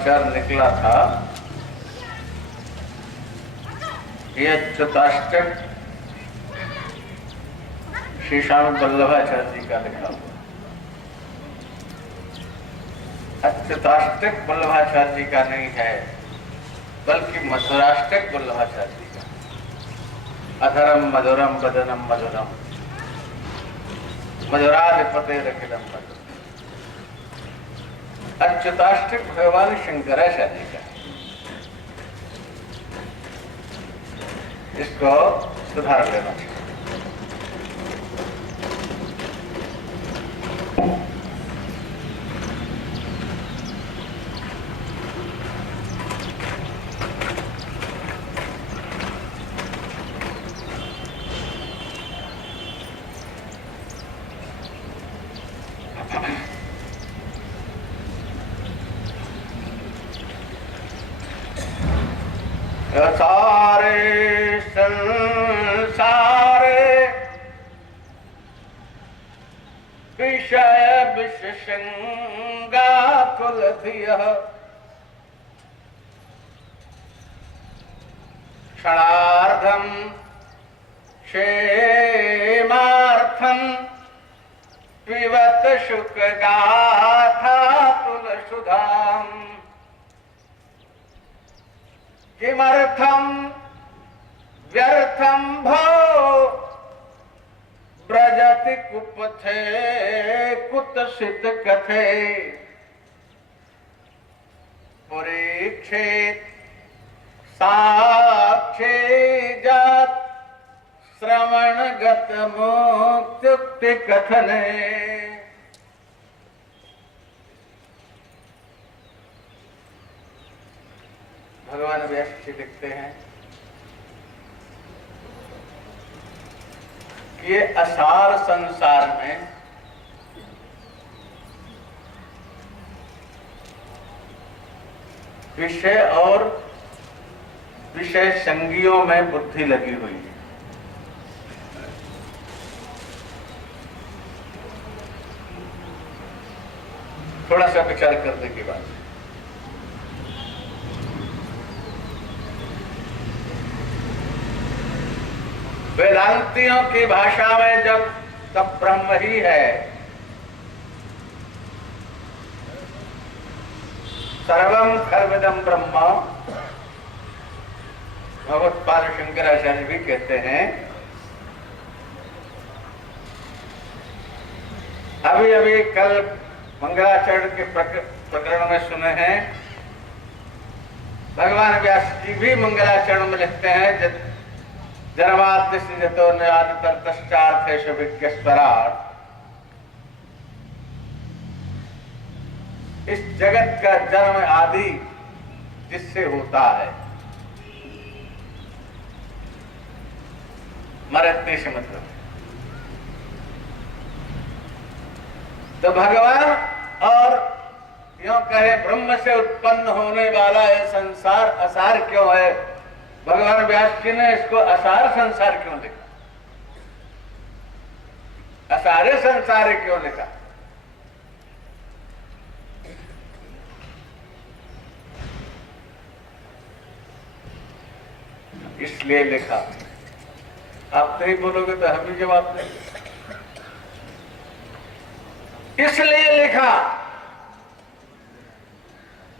समाचार निकला था कि अच्युताष्टक श्री स्वामी वल्लभाचार्य जी का लिखा हुआ। अच्युताष्टक वल्लभाचार्य जी का नहीं है, बल्कि मधुराष्टक वल्लभाचार्य जी का। अधरम मधुरम वदनम मधुरम मधुराधिपते रखिलम मधुरम। अच्युताष्टक भगवान शंकराचार्य जी का, इसको सुधार लेना चाहिए। सारे संसारे विषय विशेषंगा कुल धियः क्षणार्धम क्षेमार्थम पिबत शुक गाथा तुलसुधाम किमर्थम व्यर्थम भो ब्रजति कुपथे कुतसित कथे परीक्षेत साक्षी जात श्रवणगत मुक्ति कथने। भगवान व्यास जी लिखते हैं कि ये असार संसार में विषय और विषय संगियों में बुद्धि लगी हुई है। थोड़ा सा विचार करने के बाद वेदांतियों की भाषा में जब सब ब्रह्म ही है, सर्वम खर्विदम ब्रह्म, भगवत्पाद शंकराचार्य भी कहते हैं। अभी अभी कल मंगलाचरण के प्रकरण में सुने हैं, भगवान व्यास जी भी मंगलाचरण में लिखते हैं जन्माद्यतो न्यादितश्चार्थेष विज्ञस्वराट्। इस जगत का जन्म आदि जिससे होता है, मरते से मतलब। तो भगवान और यूं कहे ब्रह्म से उत्पन्न होने वाला यह संसार असार क्यों है? भगवान व्यास जी ने इसको असार संसार क्यों लिखा, असारे संसार क्यों लिखा? इसलिए लिखा। आप नहीं बोलोगे तो हम भी जवाब देंगे। इसलिए लिखा,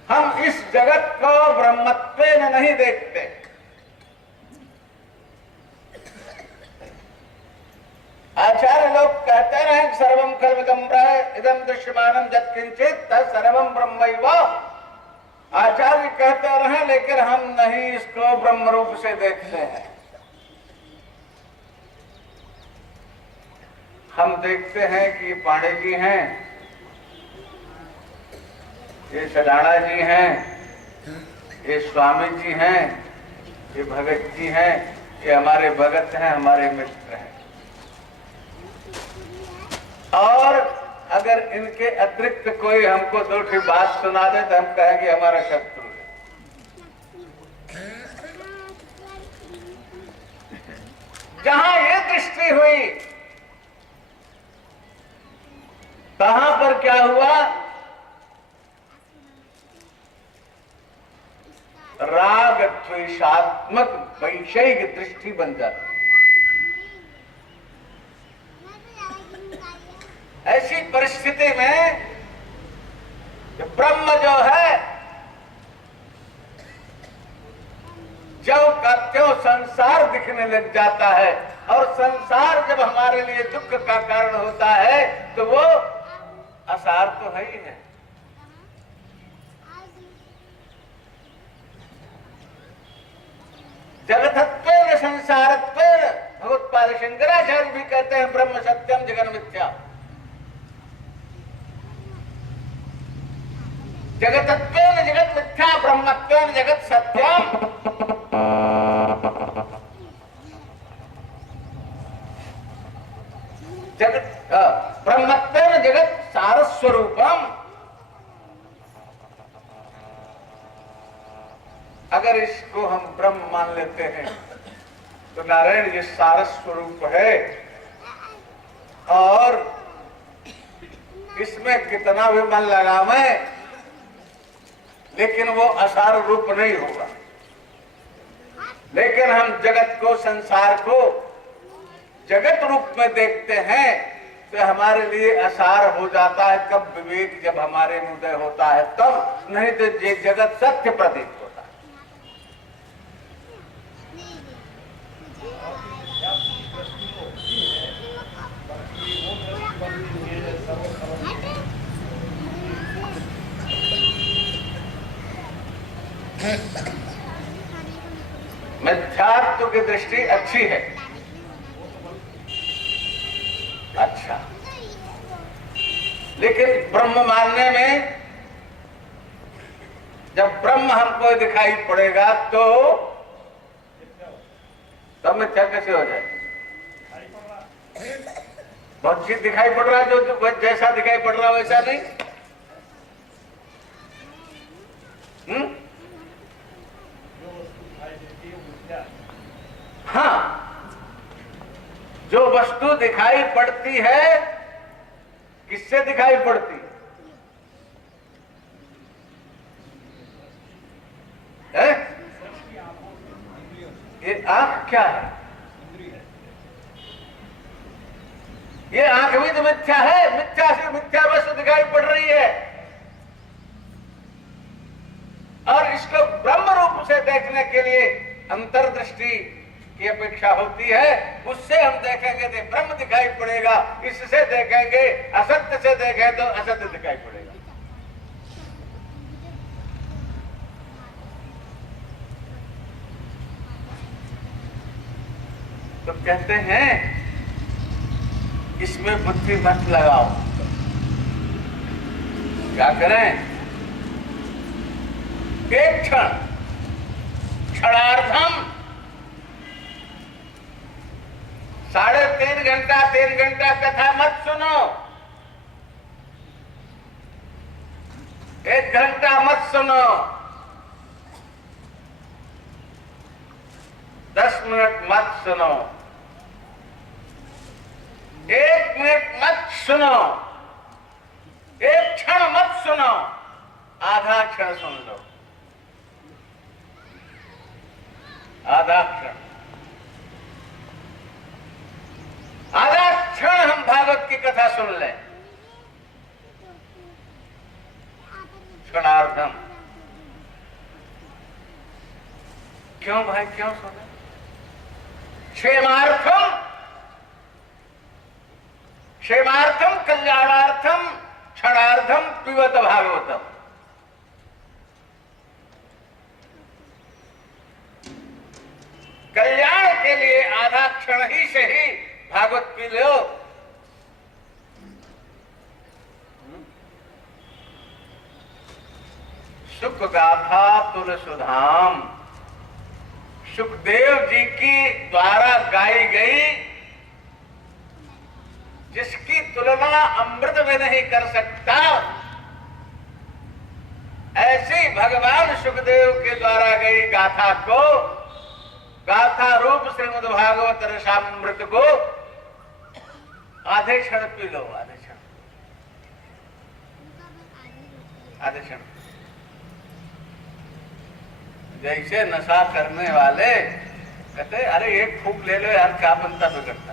हम इस जगत को ब्रह्मत्व में नहीं देखते। आचार्य लोग कहते रहे सर्वम खल्विदं ब्रह्म इदं दृश्यमानं यत्किंचित् तत्सर्वं ब्रह्मैव। आचार्य कहते रहे, लेकिन हम नहीं इसको ब्रह्म रूप से देखते हैं। हम देखते हैं कि पांडे जी हैं, ये सडाना जी हैं, ये स्वामी जी हैं, ये भगत जी हैं, ये हमारे भगत हैं, हमारे मित्र हैं। और अगर इनके अतिरिक्त कोई हमको दो ठी बात सुना दे तो हम कहेंगे हमारा शत्रु है। जहां ये दृष्टि हुई, कहां पर क्या हुआ? राग द्वेषात्मक वैषयिक दृष्टि बन जाती। ऐसी परिस्थिति में ब्रह्म जो है जब का त्यों संसार दिखने लग जाता है, और संसार जब हमारे लिए दुख का कारण होता है तो वो असार तो है ही है। जगतत्वेन संसारत्वेन, भगवत्पाद शंकराचार्य भी कहते हैं ब्रह्म सत्यम जगन मिथ्या। जगतत्वेन जगत मिथ्या, ब्रह्मत्वेन जगत सत्यम। जगत ब्रह्मत्वेन जगत सारस्वरूपम। अगर इसको हम ब्रह्म मान लेते हैं तो नारायण ये सारस्वरूप है, और इसमें कितना भी मन लगावे लेकिन वो असार रूप नहीं होगा। लेकिन हम जगत को, संसार को जगत रूप में देखते हैं तो हमारे लिए असार हो जाता है। कब विवेक जब हमारे में उदय होता है तब, नहीं तो ये जगत सत्य प्रतीत होता है। मिथ्यात्व की दृष्टि अच्छी है। अच्छा, लेकिन ब्रह्म मानने में जब ब्रह्म हमको दिखाई पड़ेगा तो तब मिथ्या कैसे हो जाए? बहुत चीज दिखाई पड़ रहा है, जो जैसा दिखाई पड़ रहा वैसा नहीं। हाँ, जो वस्तु दिखाई पड़ती है किससे दिखाई पड़ती है? ये आंख क्या है? ये आंख भी तो मिथ्या है। मिथ्या से मिथ्या वस्तु दिखाई पड़ रही है, और इसको ब्रह्म रूप से देखने के लिए अंतर्दृष्टि की अपेक्षा होती है। उससे हम देखेंगे तो ब्रह्म दिखाई पड़ेगा, इससे देखेंगे, असत्य से देखें तो असत्य दिखाई पड़ेगा। तो कहते हैं इसमें बुद्धि मत लगाओ। क्या करें? एक क्षण, क्षणार्धम 3.5 घंटा 3 घंटा कथा मत सुनो, 1 घंटा मत सुनो, 10 मिनट मत सुनो, 1 मिनट मत सुनो, 1 क्षण मत सुनो, आधा क्षण सुन लो, आधा क्षण। आधा क्षण हम भागवत की कथा सुन लें, क्षणार्धम। क्यों भाई, क्यों सुने? क्षेमार्थम, क्षेमार्थम कल्याणार्थम क्षणार्धम पिबत भागवतम। कल्याण के लिए आधा क्षण ही सही भागवत पी लो। सुख गाथा तुल सुधाम, सुखदेव जी की द्वारा गाई गई, जिसकी तुलना अमृत में नहीं कर सकता, ऐसी भगवान सुखदेव के द्वारा गई गाथा को, गाथा रूप श्रीमद् भागवत रसामृत को आधे क्षण पी लो, आधे क्षण, आधे क्षण। जैसे नशा करने वाले कहते अरे एक फूंक ले लो यार, क्या बनता बिगड़ता।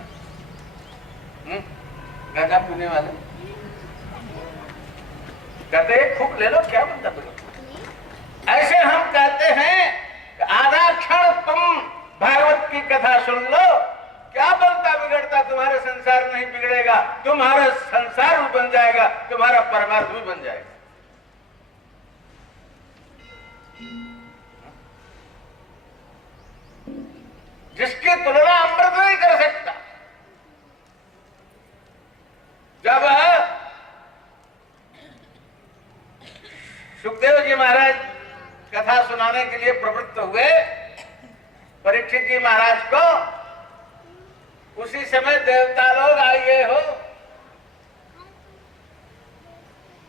गांजा पीने वाले कहते एक फूंक ले लो, क्या बनता बिगड़ता। ऐसे हम कहते हैं आधा क्षण तुम भागवत की कथा सुन लो, क्या बनता बिगड़ता, तुम्हारे संसार नहीं बिगड़ेगा, तुम्हारा संसार भी बन जाएगा, तुम्हारा परमार्थ भी बन जाएगा। जिसकी तुलना अमृत नहीं कर सकता। जब सुखदेव जी महाराज कथा सुनाने के लिए प्रवृत्त हुए परीक्षित जी महाराज को, उसी समय देवता लोग आए हो,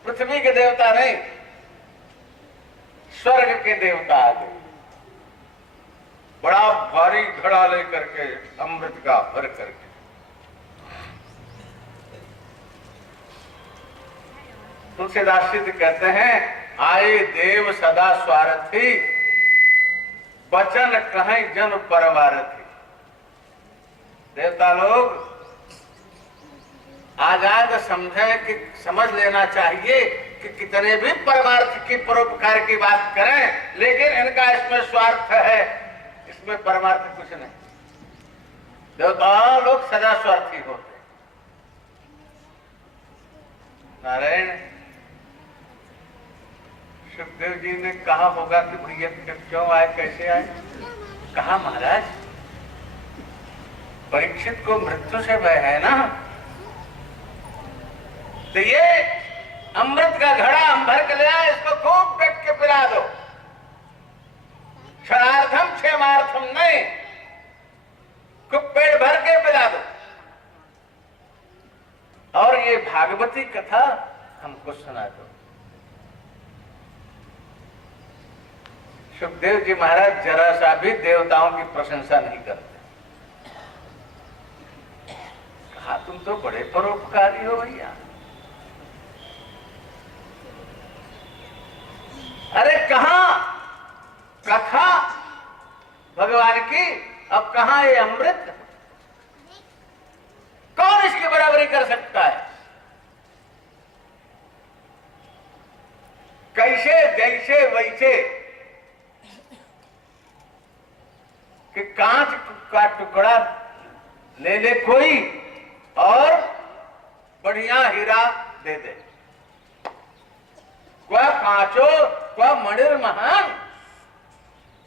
पृथ्वी के देवता नहीं, स्वर्ग के देवता आ गए, बड़ा भारी घड़ा लेकर के अमृत का भर करके। तुलसीदास सिद्ध कहते हैं आए देव सदा स्वार्थी, वचन कहें जन परमार्थी। देवता लोग आजाद समझे कि समझ लेना चाहिए कि कितने भी परमार्थ की परोपकार की बात करें, लेकिन इनका इसमें स्वार्थ है, इसमें परमार्थ कुछ नहीं। देवता लोग सदा स्वार्थी होते। नारायण सुखदेव जी ने कहा होगा कि भैया क्यों आए, कैसे आए। कहा महाराज परीक्षित को मृत्यु से भय है ना, तो ये अमृत का घड़ा हम भर के ले आए, इसको खूब पेट के पिला दो, क्षणार्थम क्षेमार्थम नहीं, खूब पेट भर के पिला दो। और ये भागवती कथा हमको सुना दो। सुखदेव जी महाराज जरा सा भी देवताओं की प्रशंसा नहीं करते। कहा तुम तो बड़े परोपकारी हो भैया। अरे कहां कथा भगवान की, अब कहां ये अमृत, कौन इसकी बराबरी कर सकता है। कैसे जैसे वैसे कि कांच का टुकड़ा ले ले कोई और बढ़िया हीरा दे दे, क्वा कांचो क्वा मणिर महान,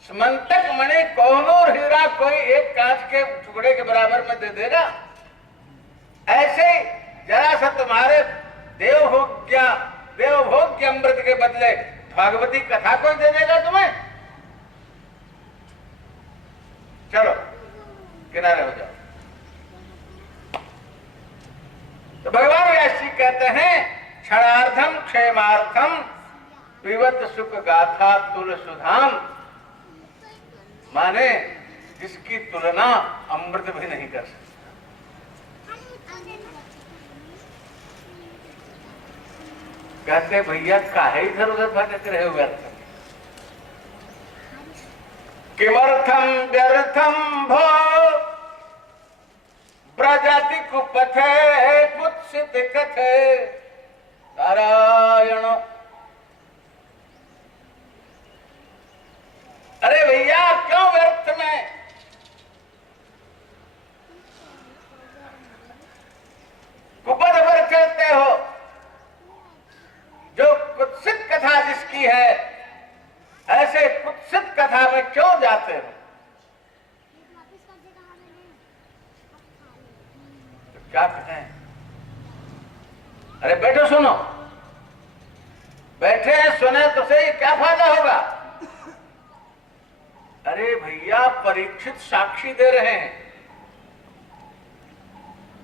समंतक मणि कोहनूर हीरा कोई एक कांच के टुकड़े के बराबर में दे देगा। ऐसे जरा सा तुम्हारे देवभोग्य अमृत के बदले भागवती कथा कोई दे देगा तुम्हें। चलो किनारे हो जाओ। तो भगवान व्यास जी कहते हैं क्षणार्थम क्षेमार्थम पिबत सुख गाथा तुल सुधाम, माने जिसकी तुलना अमृत भी नहीं कर सकता। कहते भैया काहे इधर उधर भटक रहे हो व्यर्थ, किमर्थम व्यर्थम भो प्रजाति कुपथे कुत्सित कथे नारायण। अरे भैया क्यों व्यर्थ में, कुपथ पर चलते हो, जो कुत्सित कथा जिसकी है, ऐसे कुत्सित कथा में क्यों जाते हो। तो क्या कहें, अरे बैठो सुनो, बैठे हैं सुने तो सही, क्या फायदा होगा। अरे भैया परीक्षित साक्षी दे रहे हैं,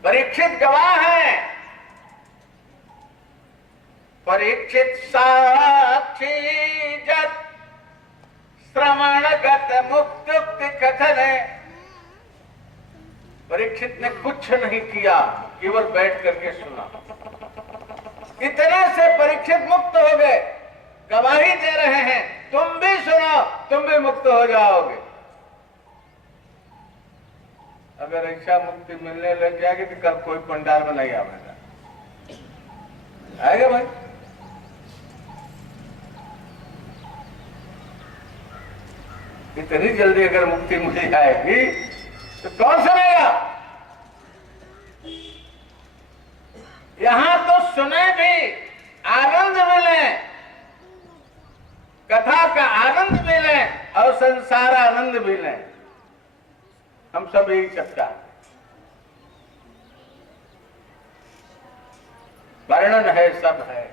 परीक्षित गवाह हैं, परीक्षित साक्षी जत श्रवणगत मुक्ति कथन है। परीक्षित ने कुछ नहीं किया, केवल बैठ करके सुना, इतने से परीक्षित मुक्त हो गए, गवाही दे रहे हैं, तुम भी सुनो। तुम भी मुक्त हो जाओगे। अगर ऐसा मुक्ति मिलने लग जाएगी तो कल कोई पंडाल में नहीं आवेगा, आएगा भाई? इतनी जल्दी अगर मुक्ति मिल जाएगी तो कौन सुनेगा? यहां तो सुने भी, आनंद मिले, कथा का आनंद मिले और संसार आनंद मिले, हम सब यही चर्चा। वर्णन है, सब है,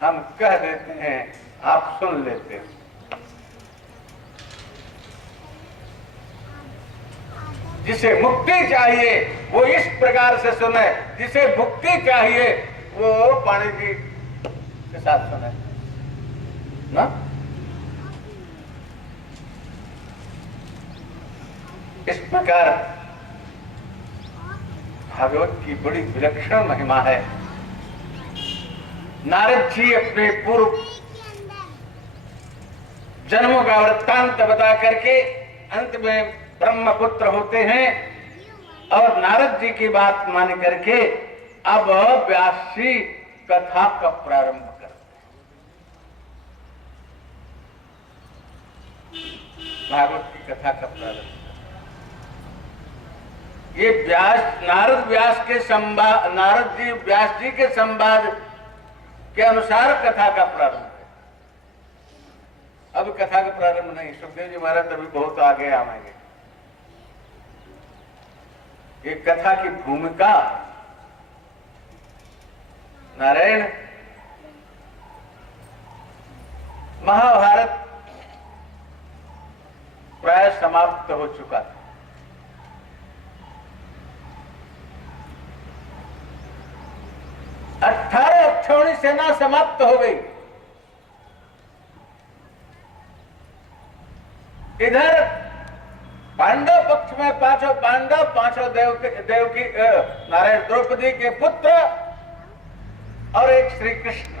हम कह देते हैं, आप सुन लेते हैं। जिसे मुक्ति चाहिए वो इस प्रकार से सुने, जिसे मुक्ति चाहिए वो पाणी जी के साथ सुने ना। इस प्रकार भागवत की बड़ी विलक्षण महिमा है। नारद जी अपने पूर्व जन्मों का वृत्तांत बता करके अंत में ब्रह्मपुत्र होते हैं और नारद जी की बात मान करके अब व्यास जी कथा का प्रारंभ करते हैं। भागवत की कथा का प्रारंभ, ये नारद व्यास के संवाद, नारद जी व्यास जी के संवाद के अनुसार कथा का प्रारंभ है। अब कथा का प्रारंभ नहीं, सुखदेव जी महाराज अभी बहुत आगे आएंगे। ये कथा की भूमिका नारायण महाभारत प्राय समाप्त हो चुका था। अक्षौणी सेना समाप्त हो गई। इधर पांडव पक्ष में पांचों पांडव, पांचों देव की नारायण द्रौपदी के पुत्र और एक श्री कृष्ण,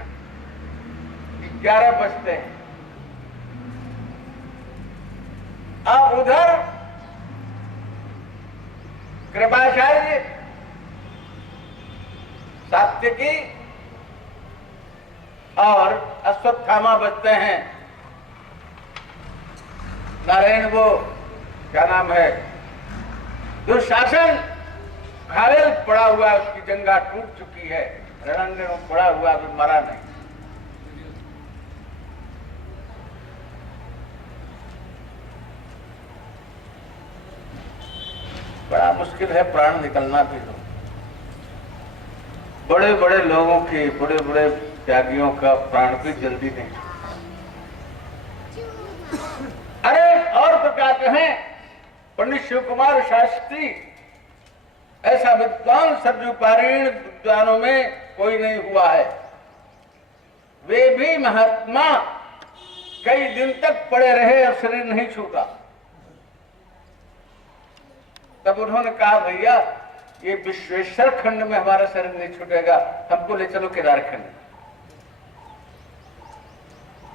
11 बचते हैं। अब उधर कृपाचार्य, सात्यकी और अश्वत्थामा बचते हैं। नारायण वो क्या नाम है, दुशासन घायल पड़ा हुआ, उसकी जंगा टूट चुकी है, रणांगण में पड़ा हुआ, अभी मरा नहीं। बड़ा मुश्किल है प्राण निकलना भी। हो बड़े बड़े लोगों के, बड़े बड़े त्यागियों का प्राण भी जल्दी नहीं। अरे और तो क्या कहें, पंडित शिव कुमार शास्त्री ऐसा विद्वान सरजू पारीण विद्वानों में कोई नहीं हुआ है। वे भी महात्मा कई दिन तक पड़े रहे और शरीर नहीं छूटा। तब उन्होंने कहा, भैया ये विश्वेश्वर खंड में हमारा शरीर नहीं छूटेगा, हमको ले चलो केदार खंड।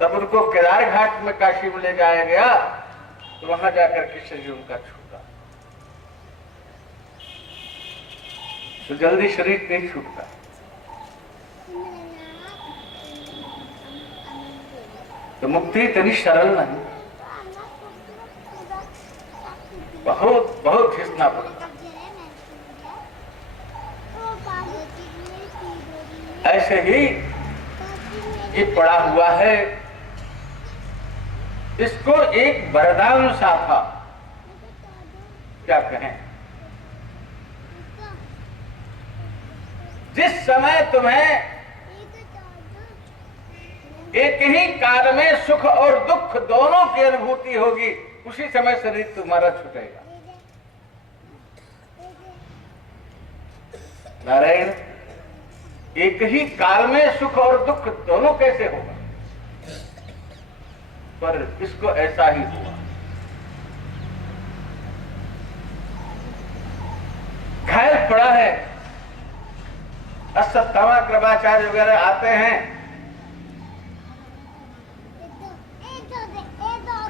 तब उनको केदार घाट में काशी में ले जाया गया, तो वहां जाकर के शरीर उनका छूटा। तो जल्दी शरीर नहीं छूटता। तो मुक्ति इतनी सरल नहीं, बहुत बहुत घिसना पड़ता। ऐसे ही ये पड़ा हुआ है, इसको एक वरदान सा था, क्या कहें। जिस समय तुम्हें एक ही काल में सुख और दुख दोनों की अनुभूति होगी, उसी समय शरीर तुम्हारा छूटेगा। नारायण, एक ही काल में सुख और दुख दोनों कैसे होगा? पर इसको ऐसा ही हुआ। घायल पड़ा है, अश्वत्थामा कृपाचार्य वगैरह आते हैं,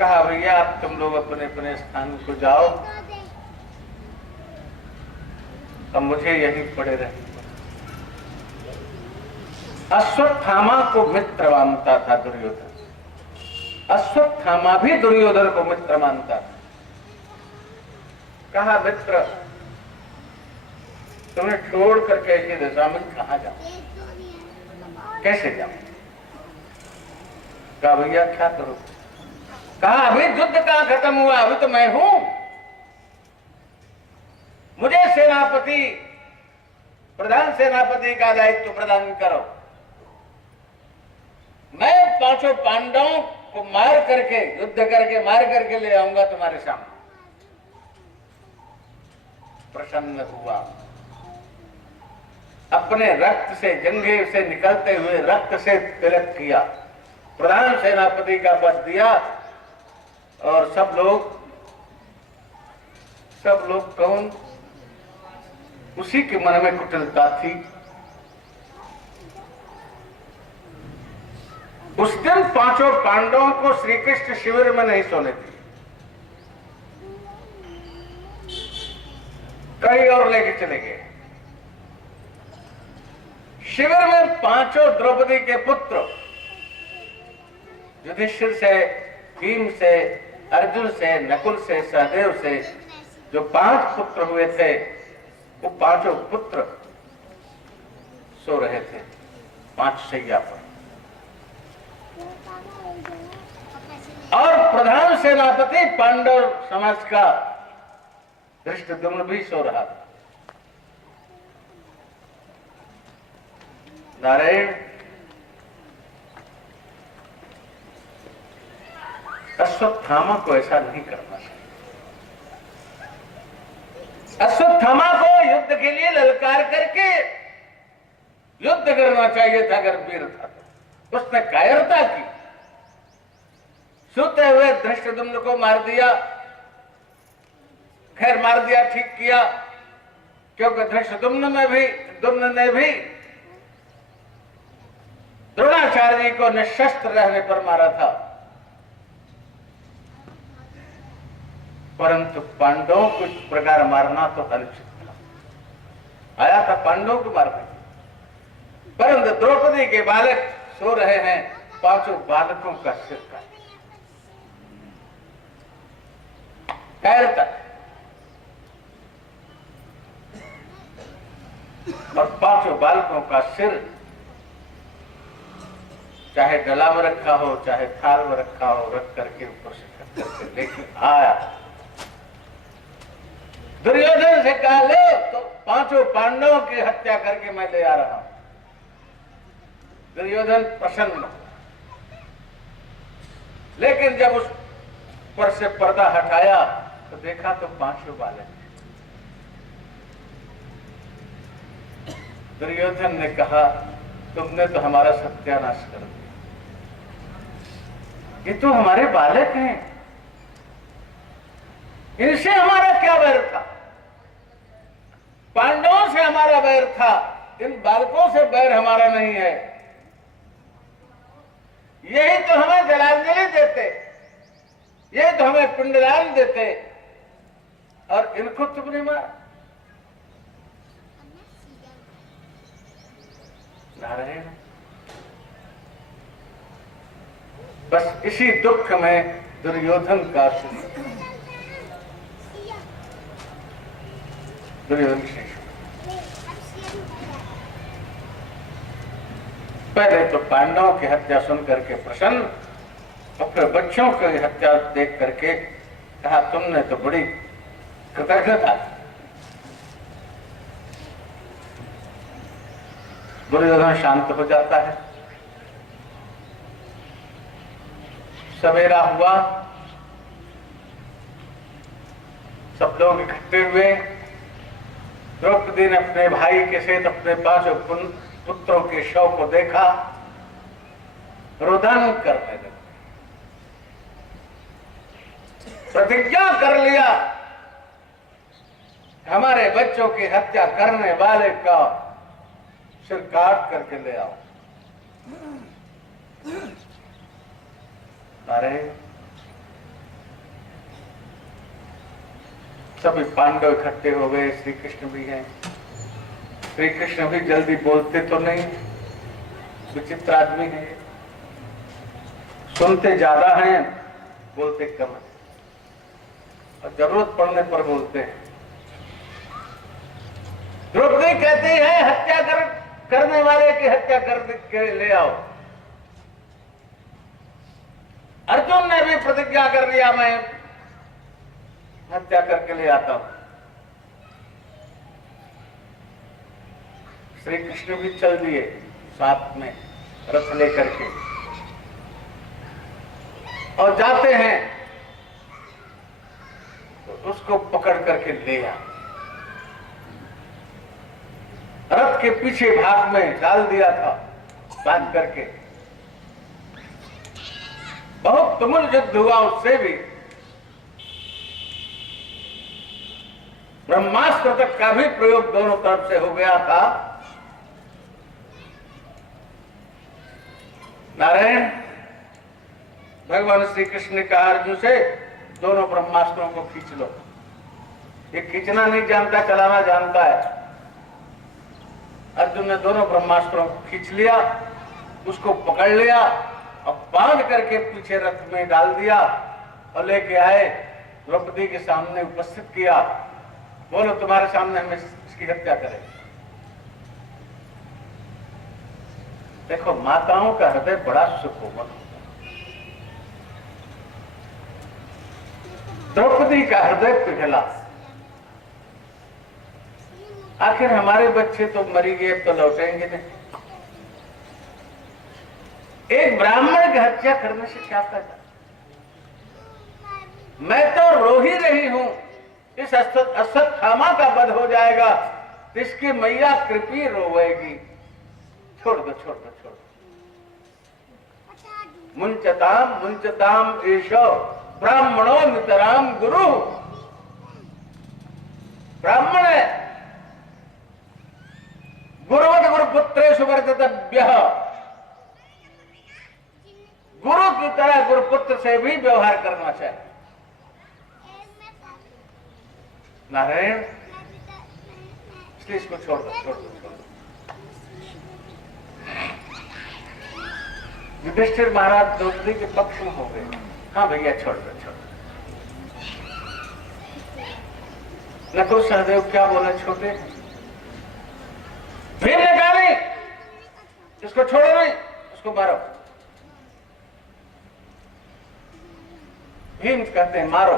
कहा भैया अब तुम लोग अपने अपने स्थान को जाओ, अब मुझे यहीं पड़े रहना। अश्वत्थामा को मित्र मानता था दुर्योधन। अश्वत्थामा भी दुर्योधन को मित्र मानता था। कहा मित्र तुम्हें छोड़ कर कैसे दिशा में कहा जाऊं, कैसे जाऊं? कहा भैया क्या करूं? कहा अभी युद्ध कहां खत्म हुआ, अभी तो मैं हूं। मुझे सेनापति, प्रधान सेनापति का दायित्व प्रदान करो। मैं पांचों पांडवों को मार करके, युद्ध करके मार करके ले आऊंगा तुम्हारे सामने। प्रसन्न हुआ, अपने रक्त से, जंघे से निकलते हुए रक्त से तिलक किया, प्रधान सेनापति का पद दिया। और सब लोग कौन? उसी के मन में कुटिलता थी। उस दिन पांचों पांडवों को श्री कृष्ण शिविर में नहीं सोने दिए, कहीं और लेके चले गए। शिविर में पांचों द्रौपदी के पुत्र, युधिष्ठिर से, भीम से, अर्जुन से, नकुल से, सहदेव से, जो 5 पुत्र हुए थे, वो पांचों पुत्र सो रहे थे 5 शैया पर। और प्रधान सेनापति पांडव समाज का धृष्टद्युम्न भी सो रहा था। नारायण, अश्वत्थामा को ऐसा नहीं करना चाहिए। अश्वत्थामा को युद्ध के लिए ललकार करके युद्ध करना चाहिए था अगर वीर था तो। उसने कायरता की, सोते हुए धृष्टद्युम्न को मार दिया। खैर मार दिया, ठीक किया, क्योंकि धृष्टद्युम्न ने भी द्रोणाचार्य जी को निशस्त्र रहने पर मारा था। परंतु पांडवों को इस प्रकार मारना तो अनुचित था। आया था पांडवों को मारने, परंतु द्रौपदी के बालक सो रहे हैं, पांचों बालकों का सिर काट और 5 बालकों का सिर चाहे डला में रखा हो, चाहे थाल में रखा हो, रख करके ऊपर से खट करके लेके आया। दुर्योधन से कहा ले तो 5 पांडवों की हत्या करके मैं ले आ रहा हूं। दुर्योधन प्रसन्न, लेकिन जब उस पर से पर्दा हटाया तो देखा तो 5 बालक। दुर्योधन ने कहा तुमने तो हमारा सत्यानाश कर दिया, ये तो हमारे बालक हैं, इनसे हमारा क्या वैर था? पांडवों से हमारा वैर था, इन बालकों से वैर हमारा नहीं है। यही तो हमें जलांजलि देते, यही तो हमें पिंडदान देते, और इनको तुमने मारा। नारायण, बस इसी दुख में दुर्योधन का दुर्योधन शेष। पहले तो पांडवों की हत्या सुन करके प्रसन्न, और फिर बच्चों की हत्या देख करके कहा तुमने तो बड़ी कृतज्ञता। दुर्योधन शांत हो जाता है। सवेरा हुआ, सब लोग इकट्ठे हुए। द्रौपदी ने अपने भाई के साथ अपने 5 पुत्रों के शव को देखा, रोदन करने लगे। प्रतिज्ञा कर लिया हमारे बच्चों की हत्या करने वाले का सिर काट करके ले आओ। अरे सभी पांडव इकट्ठे हो गए, श्री कृष्ण भी हैं। श्री कृष्ण भी जल्दी बोलते तो नहीं, विचित्र आदमी है, सुनते ज्यादा हैं, बोलते कम है, और जरूरत पड़ने पर बोलते हैं। द्रौपदी कहती है हत्या करने वाले की हत्या कर ले आओ। अर्जुन ने भी प्रतिज्ञा कर लिया, मैं हत्या करके ले आता हूं। श्री कृष्ण भी चल दिए साथ में रथ लेकर के, और जाते हैं तो उसको पकड़ करके ले आ, रथ के पीछे भाग में डाल दिया था बांध करके। बहुत तुमुल युद्ध हुआ, उससे भी ब्रह्मास्त्र तक का भी प्रयोग दोनों तरफ से हो गया था। नारायण भगवान श्री कृष्ण ने कहा अर्जुन से, दोनों ब्रह्मास्त्रों को खींच लो। ये खींचना नहीं जानता, चलाना जानता है। अर्जुन ने दोनों ब्रह्मास्त्रों को खींच लिया, उसको पकड़ लिया और बांध करके पीछे रथ में डाल दिया और लेके आए, द्रौपदी के सामने उपस्थित किया। बोलो तुम्हारे सामने हम इसकी हत्या करें। देखो माताओं का हृदय बड़ा सुकोमल होता है, द्रौपदी का हृदय पिघला। आखिर हमारे बच्चे तो मरी गए, तो लौटेंगे नहीं। एक ब्राह्मण की हत्या करने से क्या फायदा? मैं तो रो ही रही हूं, इस अश्वत्थामा का वध हो जाएगा, इसकी मैया कृपी रोएगी। छोड़ दो, छोड़ दो, छोड़ दो। मुंचताम मुंचताम ईशो ब्राह्मणो नितराम गुरु। ब्राह्मण है, गुरुवत गुरुपुत्रेषु वर्तितव्यः। गुरु की तरह गुरुपुत्र से भी व्यवहार करना चाहिए। नारायण, इसलिए इसको छोड़ दो, छोड़ दो, छोड़ दो। युधिष्ठिर महाराज द्रौपदी के पक्ष में हो गए। हाँ भैया छोड़ दो, छोड़ दो। नकुल सहदेव क्या बोले, छोटे भीम ने कहा नहीं, इसको छोड़ो नहीं, उसको मारो। भीम कहते हैं मारो,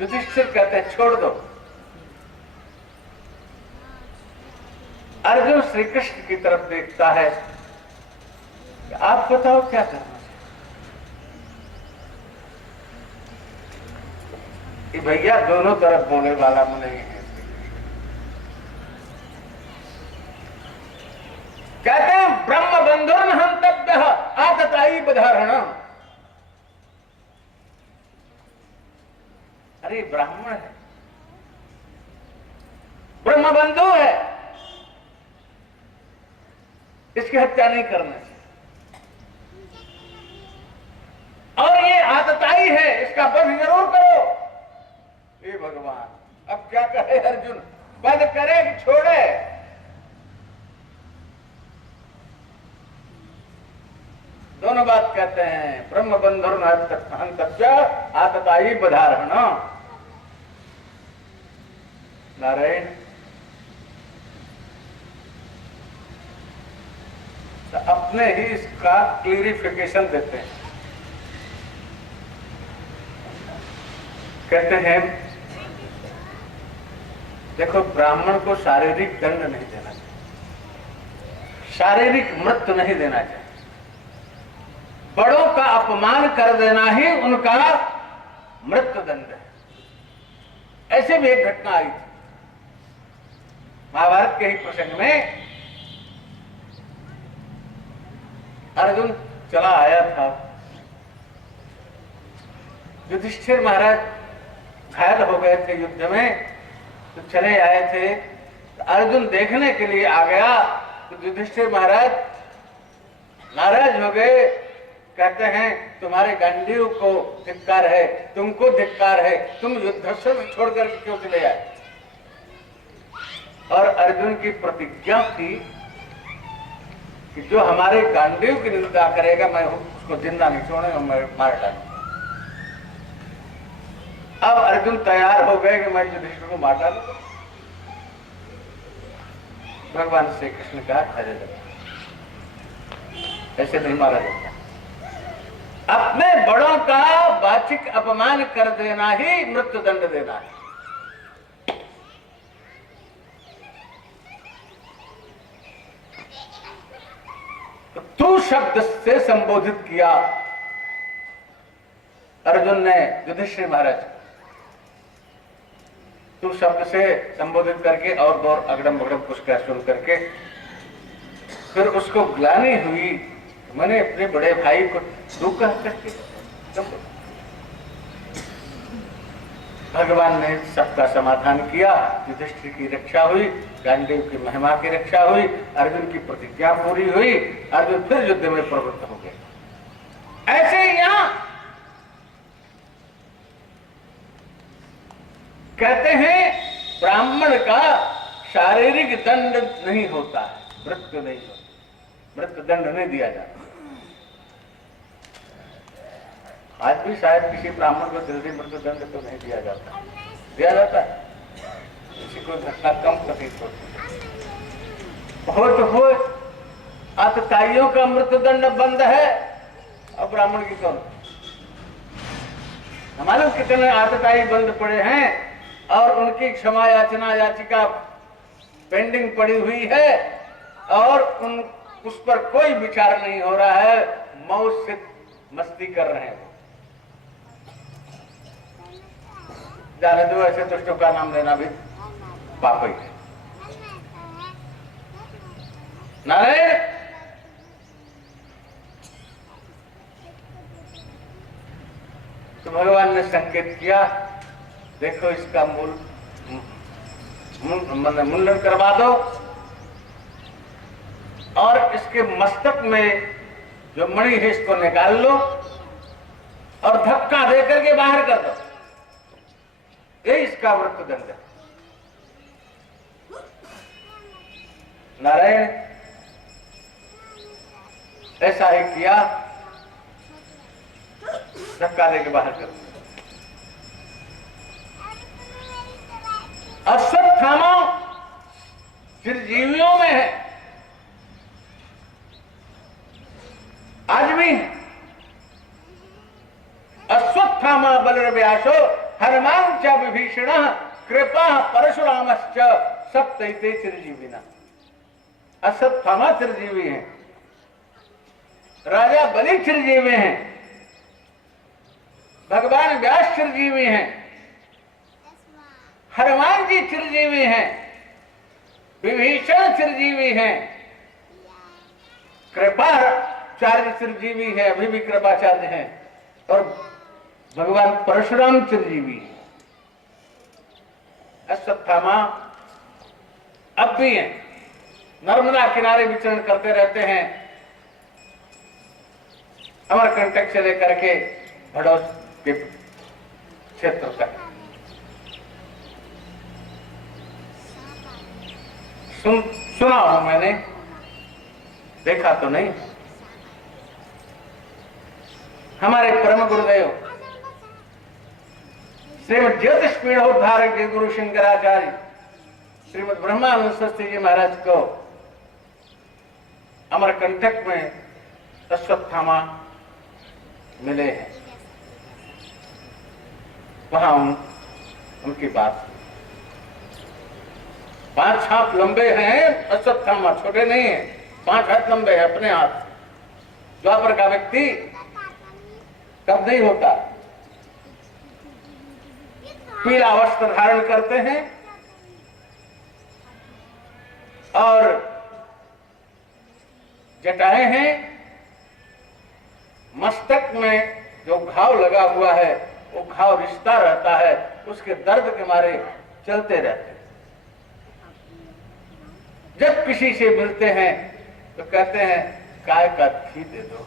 युधिष्ठिर कहते हैं छोड़ दो। अर्जुन श्री कृष्ण की तरफ देखता है कि आप बताओ क्या करना चाहिए। भैया दोनों तरफ बोलने वाला नहीं है। कहते हैं ब्रह्म बंधुर्न हंतव्य आतताई बधारण। अरे ब्राह्मण है, ब्रह्म बंधु है, इसकी हत्या नहीं करना चाहिए। और ये आतताई है, इसका वध जरूर करो। हे भगवान, अब क्या करे अर्जुन, वध करे कि छोड़े? दोनों बात कहते हैं, ब्रह्म बंधुर्न हंतव्य आतताई बधारण। नारायण, तो अपने ही इसका क्लियरिफिकेशन देते हैं। कहते हैं देखो, ब्राह्मण को शारीरिक दंड नहीं देना चाहिए, शारीरिक मृत्यु नहीं देना चाहिए। बड़ों का अपमान कर देना ही उनका मृत्यु दंड है। ऐसे भी एक घटना आई थी महाभारत के ही प्रसंग में। अर्जुन चला आया था, युधिष्ठिर महाराज घायल हो गए थे युद्ध में, तो चले आए थे। तो अर्जुन देखने के लिए आ गया, तो युधिष्ठिर महाराज नाराज हो गए, कहते हैं तुम्हारे गांडीव को धिक्कार है, तुमको धिक्कार है, तुम युद्धस्थल छोड़ करके क्यों चले आए। और अर्जुन की प्रतिज्ञा थी कि जो हमारे गांडीव की निंदा करेगा मैं उसको जिंदा नहीं छोड़ूंगा, मैं मार डालूंगा। अब अर्जुन तैयार हो गए कि मैं युधिष्ठिर को मार डालूंगा। भगवान श्री कृष्ण कहा धैर्य रखो, ऐसे नहीं मारा जाता। अपने बड़ों का वाचिक अपमान कर देना ही मृत्यु दंड देना है। तो तू शब्द से संबोधित किया अर्जुन ने युधिष्ठिर महाराज, तू शब्द से संबोधित करके और दो अगड़म बगड़म कुछ कह सुन करके फिर उसको ग्लानि हुई, मैंने अपने बड़े भाई को तू कह करके। भगवान ने सबका समाधान किया, युधिष्ठिर की रक्षा हुई, गांडीव की महिमा की रक्षा हुई, अर्जुन की प्रतिज्ञा पूरी हुई, अर्जुन फिर युद्ध में प्रवृत्त हो गए। ऐसे ही यहां कहते हैं ब्राह्मण का शारीरिक दंड नहीं होता है, मृत्यु नहीं होता, मृत्यु दंड नहीं दिया जाता। आज भी शायद किसी ब्राह्मण को जल्दी मृत्यु दंड तो नहीं दिया जाता, दिया जाता है, किसी को घटना कम प्रतीत होती हो आतताइयों का मृत्यु दंड बंद है और ब्राह्मण की कौन। हमारे कितने आतताई बंद पड़े हैं और उनकी क्षमा याचना याचिका पेंडिंग पड़ी हुई है और उस पर कोई विचार नहीं हो रहा है, मौज से मस्ती कर रहे हैं। जाने दो, ऐसे दुष्टों का नाम लेना भी पाप ही है। नारायण तो भगवान ने संकेत किया, देखो इसका मुंडन करवा दो और इसके मस्तक में जो मणि है इसको निकाल लो और धक्का दे करके बाहर कर दो, ये इसका मृत्यु दंड है। नारायण ऐसा ही किया, धक्का दे के बाहर कर दो। अश्वत्थामा चिरजीवियों में है, आज भी अश्वत्थामा बलव्यासो हनुमान च विभीषण कृपा परशुरामश्च सप्तैते चिरजीविना। अश्वत्थामा चिरजीवी हैं, राजा बलि चिरजीवी हैं, भगवान व्यास चिरजीवी हैं, हनुमान जी चिरजीवी हैं, विभीषण चिरजीवी हैं, कृपाचार्य चिरजीवी है, अभी भी कृपाचार्य हैं, और भगवान परशुराम चिरजीवी हैं। अश्वत्थामा अब भी हैं, नर्मदा किनारे विचरण करते रहते हैं, अमरकंटक से लेकर के भड़ोस के क्षेत्र तक। सुना हूं मैंने, देखा तो नहीं। हमारे परम गुरुदेव श्रीमद ज्योतिष पीढ़ोद्धारक के गुरु शंकराचार्य श्रीमद ब्रह्मानंद सरस्वती जी महाराज को अमरकंटक में अश्वत्थामा मिले हैं। वहां उनकी बात 5 हाथ लंबे हैं अश्वत्थामा, छोटे नहीं है, 5 हाथ लंबे हैं अपने हाथ। द्वापर का व्यक्ति कब नहीं होता, पीला वस्त्र धारण करते हैं और जटाएं हैं, मस्तक में जो घाव लगा हुआ है वो घाव रिश्ता रहता है, उसके दर्द के मारे चलते रहते हैं। जब किसी से मिलते हैं तो कहते हैं काय का घी दे दो,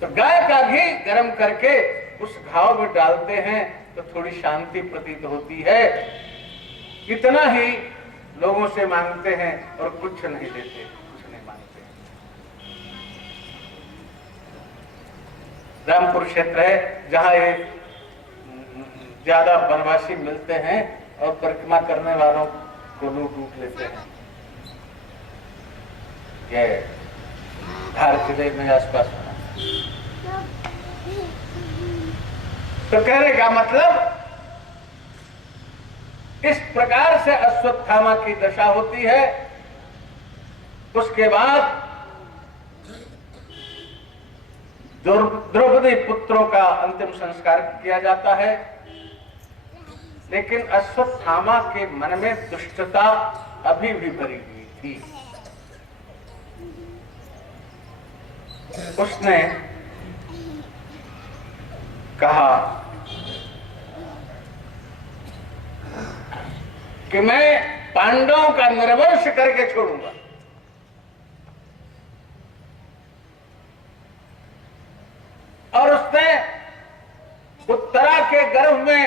तो गाय का घी गर्म करके उस घाव में डालते हैं तो थोड़ी शांति प्रतीत होती है। इतना ही लोगों से मांगते हैं और कुछ नहीं देते, कुछ नहीं मांगते। रामपुर क्षेत्र है जहां ये ज्यादा वनवासी मिलते हैं और परिक्रमा करने वालों को लूट लेते हैं। ये धार किले में आसपास। तो कहने का मतलब इस प्रकार से अश्वत्थामा की दशा होती है। उसके बाद द्रौपदी पुत्रों का अंतिम संस्कार किया जाता है, लेकिन अश्वत्थामा के मन में दुष्टता अभी भी भरी हुई थी। उसने कहा कि मैं पांडवों का निर्वंश करके छोड़ूंगा। और उसने उत्तरा के गर्भ में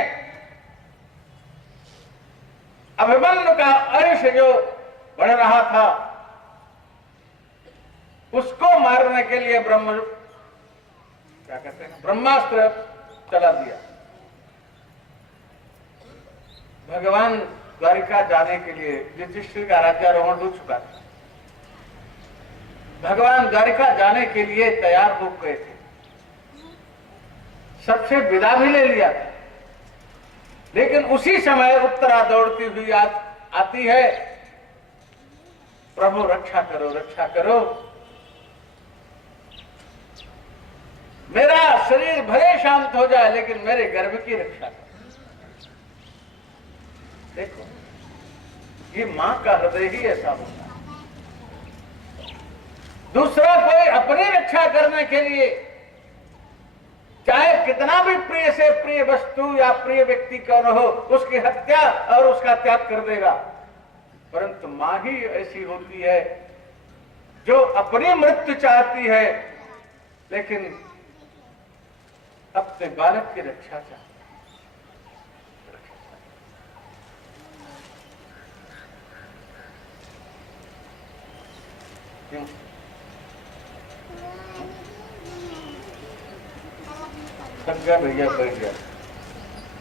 अभिमन्यु का अंश जो बढ़ रहा था उसको मारने के लिए क्या कहते हैं, ब्रह्मास्त्र चला दिया। भगवान द्वारिका जाने के लिए युधिष्ठिर का राज्यारोहण हो चुका था। भगवान द्वारिका जाने के लिए तैयार हो गए थे, सबसे विदा भी ले लिया था। लेकिन उसी समय उत्तरा दौड़ती हुई आती है, प्रभु रक्षा करो, रक्षा करो, मेरा शरीर भले शांत हो जाए लेकिन मेरे गर्भ की रक्षा करो। देखो, ये मां का हृदय ही ऐसा होता है। दूसरा कोई अपनी रक्षा करने के लिए चाहे कितना भी प्रिय से प्रिय वस्तु या प्रिय व्यक्ति क्यों न हो, उसकी हत्या और उसका त्याग कर देगा। परंतु मां ही ऐसी होती है जो अपनी मृत्यु चाहती है लेकिन अपने बालक की रक्षा चाहती है। क्यों? थक गया भैया, बैठ गया,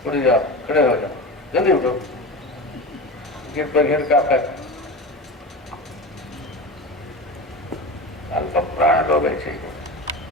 उठ जाओ, खड़े हो जाओ, जल्दी उठो, गिर पर गिर का प्राण लो बैठे।